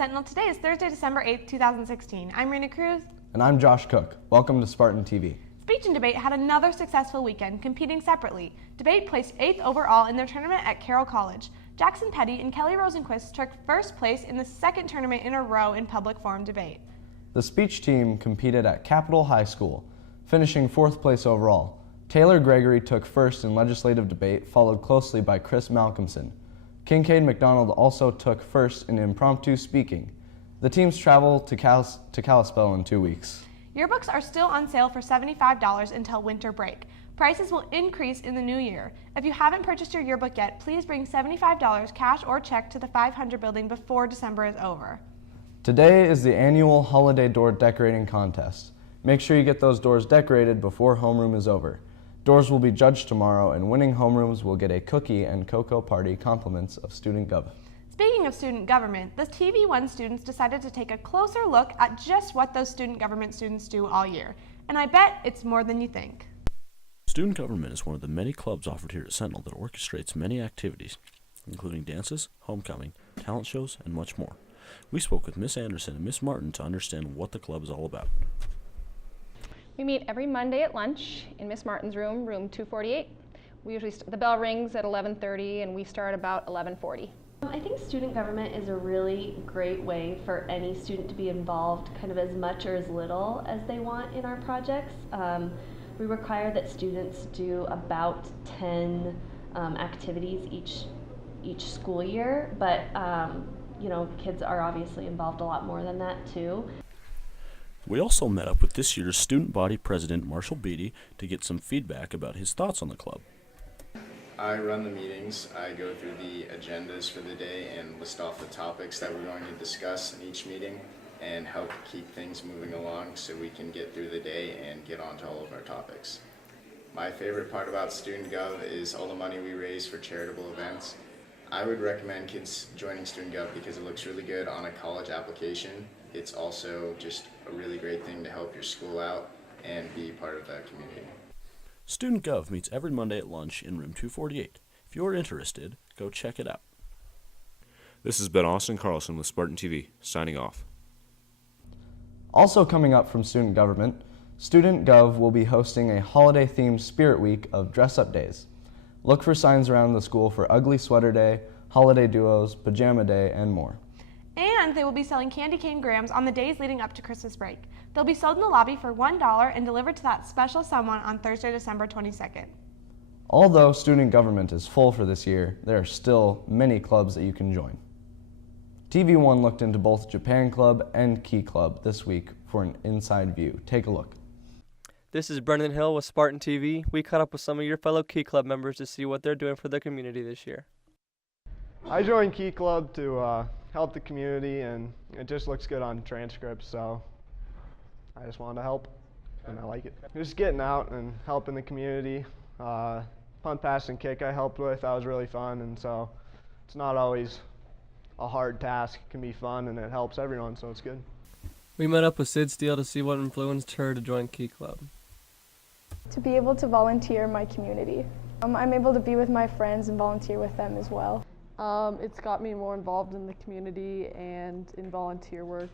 Sentinel. Today is Thursday, December 8th, 2016. I'm Rena Cruz. And I'm Josh Cook. Welcome to SpartanTV. Speech and Debate had another successful weekend, competing separately. Debate placed 8th overall in their tournament at Carroll College. Jackson Petty and Kelly Rosenquist took first place in the second tournament in a row in public forum debate. The speech team competed at Capitol High School, finishing 4th place overall. Taylor Gregory took first in legislative debate, followed closely by Chris Malcolmson. Kincaid McDonald also took first in impromptu speaking. The teams travel to Kalispell in 2 weeks. Yearbooks are still on sale for $75 until winter break. Prices will increase in the new year. If you haven't purchased your yearbook yet, please bring $75 cash or check to the 500 building before December is over. Today is the annual holiday door decorating contest. Make sure you get those doors decorated before homeroom is over. Doors will be judged tomorrow, and winning homerooms will get a cookie and cocoa party compliments of Student Gov. Speaking of student government, the TV1 students decided to take a closer look at just what those student government students do all year. And I bet it's more than you think. Student government is one of the many clubs offered here at Sentinel that orchestrates many activities, including dances, homecoming, talent shows, and much more. We spoke with Miss Anderson and Miss Martin to understand what the club is all about. We meet every Monday at lunch in Miss Martin's room, room 248. We usually the bell rings at 11:30 and we start about 11:40. I think student government is a really great way for any student to be involved kind of as much or as little as they want in our projects. We require that students do about 10 activities each school year, but you know, kids are obviously involved a lot more than that too. We also met up with this year's student body president, Marshall Beatty, to get some feedback about his thoughts on the club. I run the meetings. I go through the agendas for the day and list off the topics that we're going to discuss in each meeting and help keep things moving along so we can get through the day and get on to all of our topics. My favorite part about Student Gov is all the money we raise for charitable events. I would recommend kids joining Student Gov because it looks really good on a college application. It's also just a really great thing to help your school out and be part of that community. Student Gov meets every Monday at lunch in room 248. If you're interested, go check it out. This has been Austin Carlson with SpartanTV, signing off. Also coming up from Student Government, Student Gov will be hosting a holiday-themed Spirit Week of dress-up days. Look for signs around the school for Ugly Sweater Day, Holiday Duos, Pajama Day, and more. And they will be selling candy cane grams on the days leading up to Christmas break. They'll be sold in the lobby for $1 and delivered to that special someone on Thursday, December 22nd. Although student government is full for this year, there are still many clubs that you can join. TV1 looked into both Japan Club and Key Club this week for an inside view. Take a look. This is Brendan Hill with SpartanTV. We caught up with some of your fellow Key Club members to see what they're doing for their community this year. I joined Key Club to help the community, and it just looks good on transcripts, so I just wanted to help, and I like it. Just getting out and helping the community. Punt, pass, and kick I helped with. That was really fun, and so it's not always a hard task. It can be fun, and it helps everyone, so it's good. We met up with Sid Steele to see what influenced her to join Key Club. To be able to volunteer in my community. I'm able to be with my friends and volunteer with them as well. It's got me more involved in the community and in volunteer work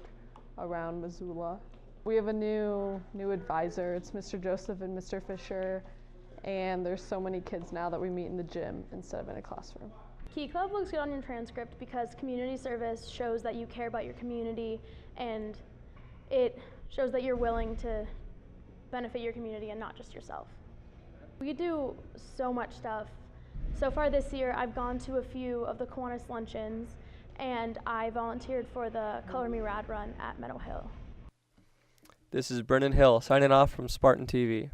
around Missoula. We have a new advisor. It's Mr. Joseph and Mr. Fisher, and there's so many kids now that we meet in the gym instead of in a classroom. Key Club looks good on your transcript because community service shows that you care about your community, and it shows that you're willing to benefit your community and not just yourself. We do so much stuff. So far this year, I've gone to a few of the Kiwanis luncheons, and I volunteered for the Color Me Rad run at Meadow Hill. This is Brendan Hill signing off from Spartan TV.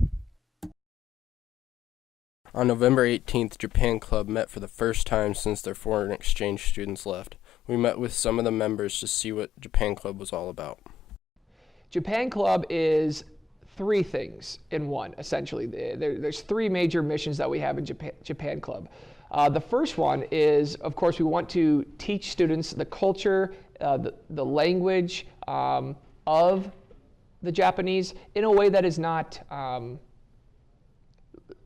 On November 18th, Japan Club met for the first time since their foreign exchange students left. We met with some of the members to see what Japan Club was all about. Japan Club is three things in one, essentially. There's three major missions that we have in Japan Club. The first one is, of course, we want to teach students the culture, the language of the Japanese in a way that is not,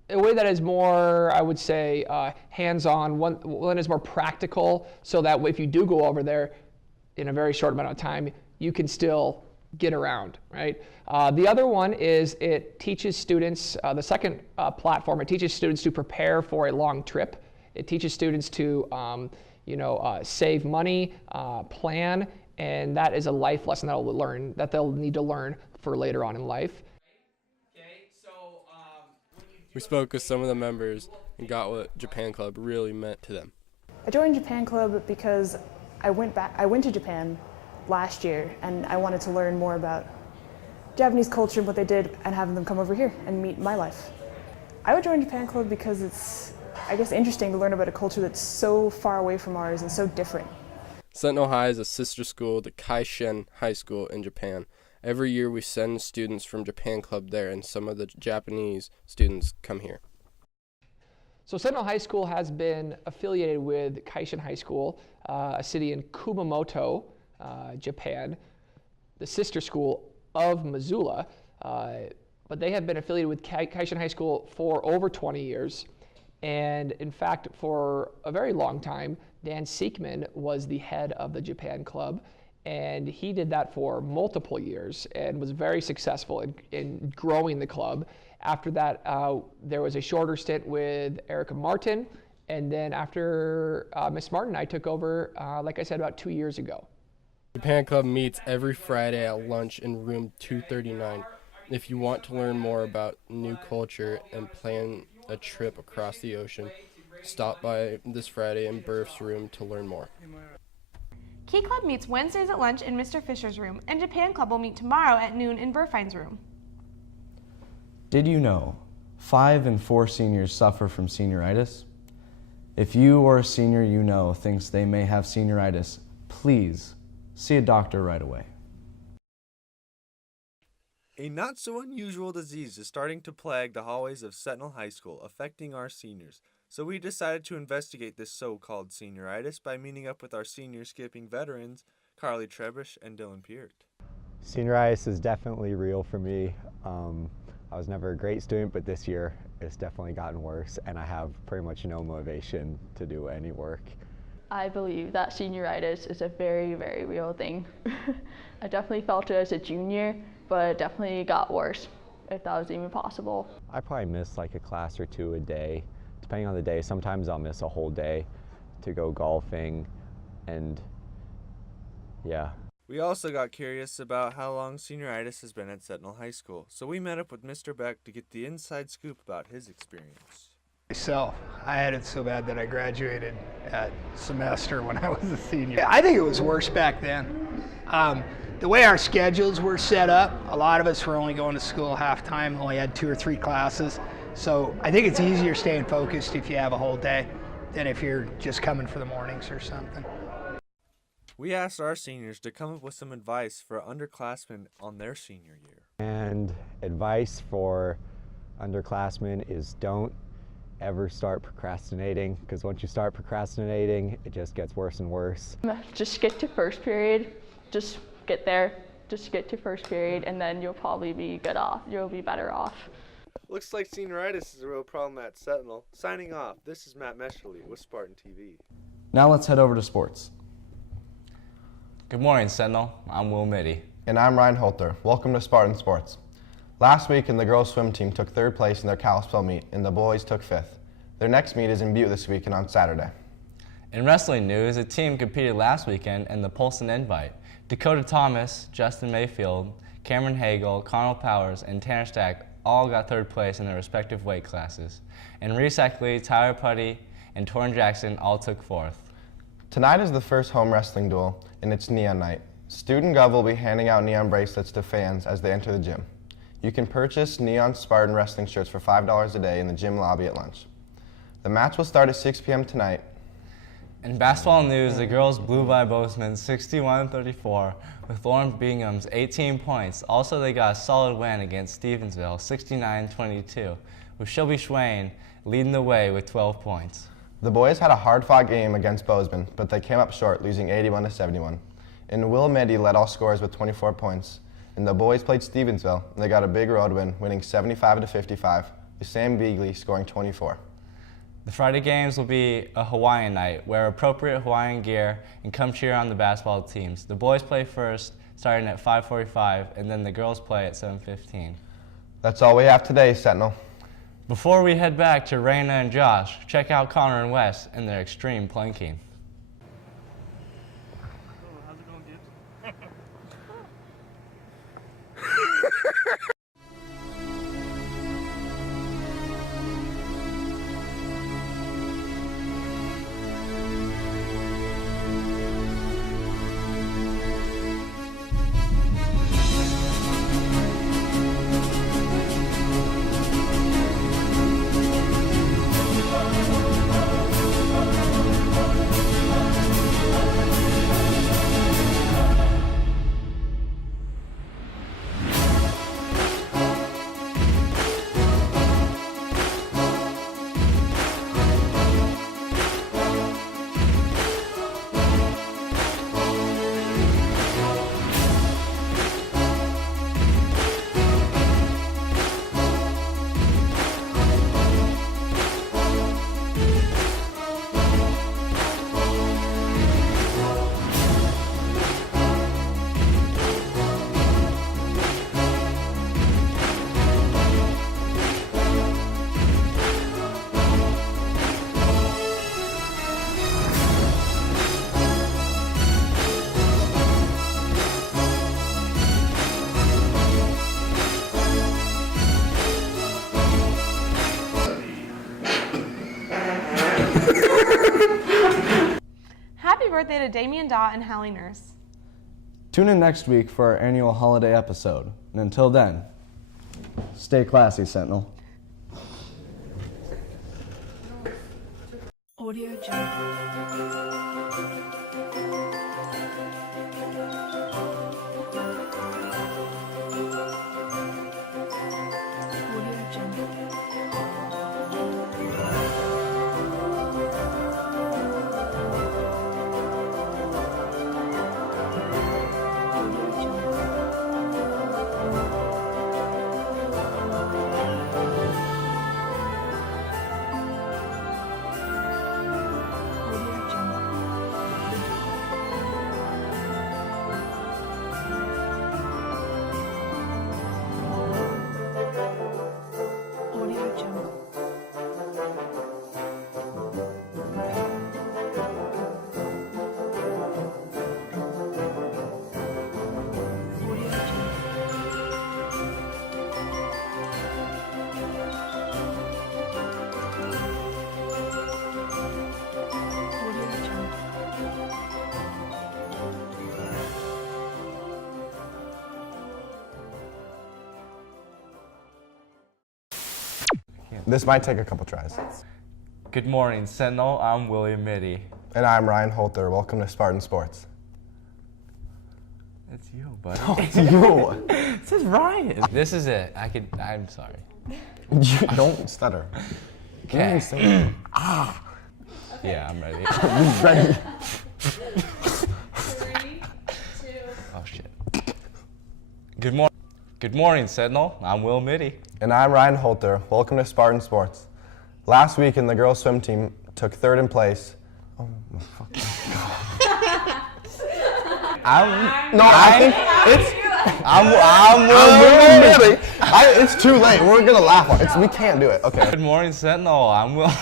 a way that is more, I would say, hands-on, one that is more practical, so that if you do go over there in a very short amount of time, you can still get around, right? The other one is it teaches students, the second platform, it teaches students to prepare for a long trip. It teaches students to, save money, plan, and that is a life lesson that they'll need to learn for later on in life. We spoke with some of the members and got what Japan Club really meant to them. I joined Japan Club because I went to Japan last year and I wanted to learn more about Japanese culture and what they did and having them come over here and meet my life. I would join Japan Club because it's, I guess, interesting to learn about a culture that's so far away from ours and so different. Sentinel High is a sister school to Kaishin High School in Japan. Every year we send students from Japan Club there, and some of the Japanese students come here. So Sentinel High School has been affiliated with Kaishin High School, a city in Kumamoto, Japan, the sister school of Missoula, but they have been affiliated with Kaishin High School for over 20 years. And in fact, for a very long time, Dan Siekman was the head of the Japan Club, and he did that for multiple years and was very successful in growing the club. After that, there was a shorter stint with Erica Martin, and then after Miss Martin, I took over, like I said, about 2 years ago. Japan Club meets every Friday at lunch in room 239. If you want to learn more about new culture and plan a trip across the ocean, stop by this Friday in Burf's room to learn more. Key Club meets Wednesdays at lunch in Mr. Fisher's room, and Japan Club will meet tomorrow at noon in Burfine's room. Did you know 5 in 4 seniors suffer from senioritis? If you or a senior you know thinks they may have senioritis, please see a doctor right away. A not so unusual disease is starting to plague the hallways of Sentinel High School, affecting our seniors. So we decided to investigate this so-called senioritis by meeting up with our senior skipping veterans, Carly Trebish and Dylan Peart. Senioritis is definitely real for me. I was never a great student, but this year it's definitely gotten worse, and I have pretty much no motivation to do any work. I believe that senioritis is a very, very real thing. I definitely felt it as a junior, but it definitely got worse, if that was even possible. I probably miss like a class or two a day. Depending on the day, sometimes I'll miss a whole day to go golfing, and yeah. We also got curious about how long senioritis has been at Sentinel High School, so we met up with Mr. Beck to get the inside scoop about his experience. Myself, I had it so bad that I graduated at semester when I was a senior. I think it was worse back then. The way our schedules were set up, a lot of us were only going to school half-time, only had 2 or 3 classes. So I think it's easier staying focused if you have a whole day than if you're just coming for the mornings or something. We asked our seniors to come up with some advice for underclassmen on their senior year. And advice for underclassmen is don't ever start procrastinating, because once you start procrastinating, it just gets worse and worse. Just get to first period, just get there, just get to first period, and then you'll probably be good off, you'll be better off. Looks like senioritis is a real problem at Sentinel. Signing off, this is Matt Mescherly with Spartan TV. Now let's head over to sports. Good morning, Sentinel. I'm Will Mitty. And I'm Ryan Holter. Welcome to Spartan Sports. Last weekend, the girls' swim team took 3rd place in their Kalispell meet, and the boys took 5th. Their next meet is in Butte this weekend on Saturday. In wrestling news, a team competed last weekend in the Polson Invite. Dakota Thomas, Justin Mayfield, Cameron Hagel, Connell Powers, and Tanner Stack all got 3rd place in their respective weight classes. And Reese Eckley, Tyler Putty, and Torrin Jackson all took 4th. Tonight is the first home wrestling duel, and it's Neon Night. Student Gov will be handing out neon bracelets to fans as they enter the gym. You can purchase Neon Spartan wrestling shirts for $5 a day in the gym lobby at lunch. The match will start at 6 p.m. tonight. In basketball news, the girls blew by Bozeman 61-34 with Lauren Bingham's 18 points. Also, they got a solid win against Stevensville 69-22, with Shelby Schwain leading the way with 12 points. The boys had a hard-fought game against Bozeman, but they came up short, losing 81-71. And Will Mitty led all scorers with 24 points. And the boys played Stevensville, and they got a big road win, winning 75-55, with Sam Beagley scoring 24. The Friday games will be a Hawaiian night. Wear appropriate Hawaiian gear and come cheer on the basketball teams. The boys play first, starting at 5:45, and then the girls play at 7:15. That's all we have today, Sentinel. Before we head back to Raina and Josh, check out Connor and Wes and their extreme planking. Happy birthday to Damian Daw and Hallie Nurse. Tune in next week for our annual holiday episode. And until then, stay classy, Sentinel. Audio Jungle. This might take a couple tries. Good morning, Sentinel. I'm William Mitty. And I'm Ryan Holter. Welcome to Spartan Sports. It's you, buddy. No, it's you. It says Ryan. This is it. I'm sorry. You don't stutter. Okay. Ah. Yeah, I'm ready. I'm ready. 3, 2. Oh shit. Good morning, Sentinel. I'm Will Mitty. And I'm Ryan Holter. Welcome to Spartan Sports. Last weekend, the girls' swim team took 3rd in place. Oh my fucking god. I think I'm Will. It's too late. We're gonna laugh on it. We can't do it. Okay. Good morning, Sentinel. I'm Will. You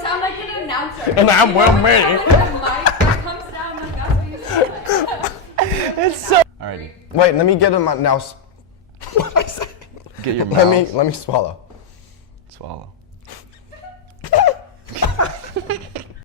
sound like an announcer. And I'm Will May. It's so. Alrighty. Wait, let me get him now. What I say? Get your mouth. Let me swallow. Swallow.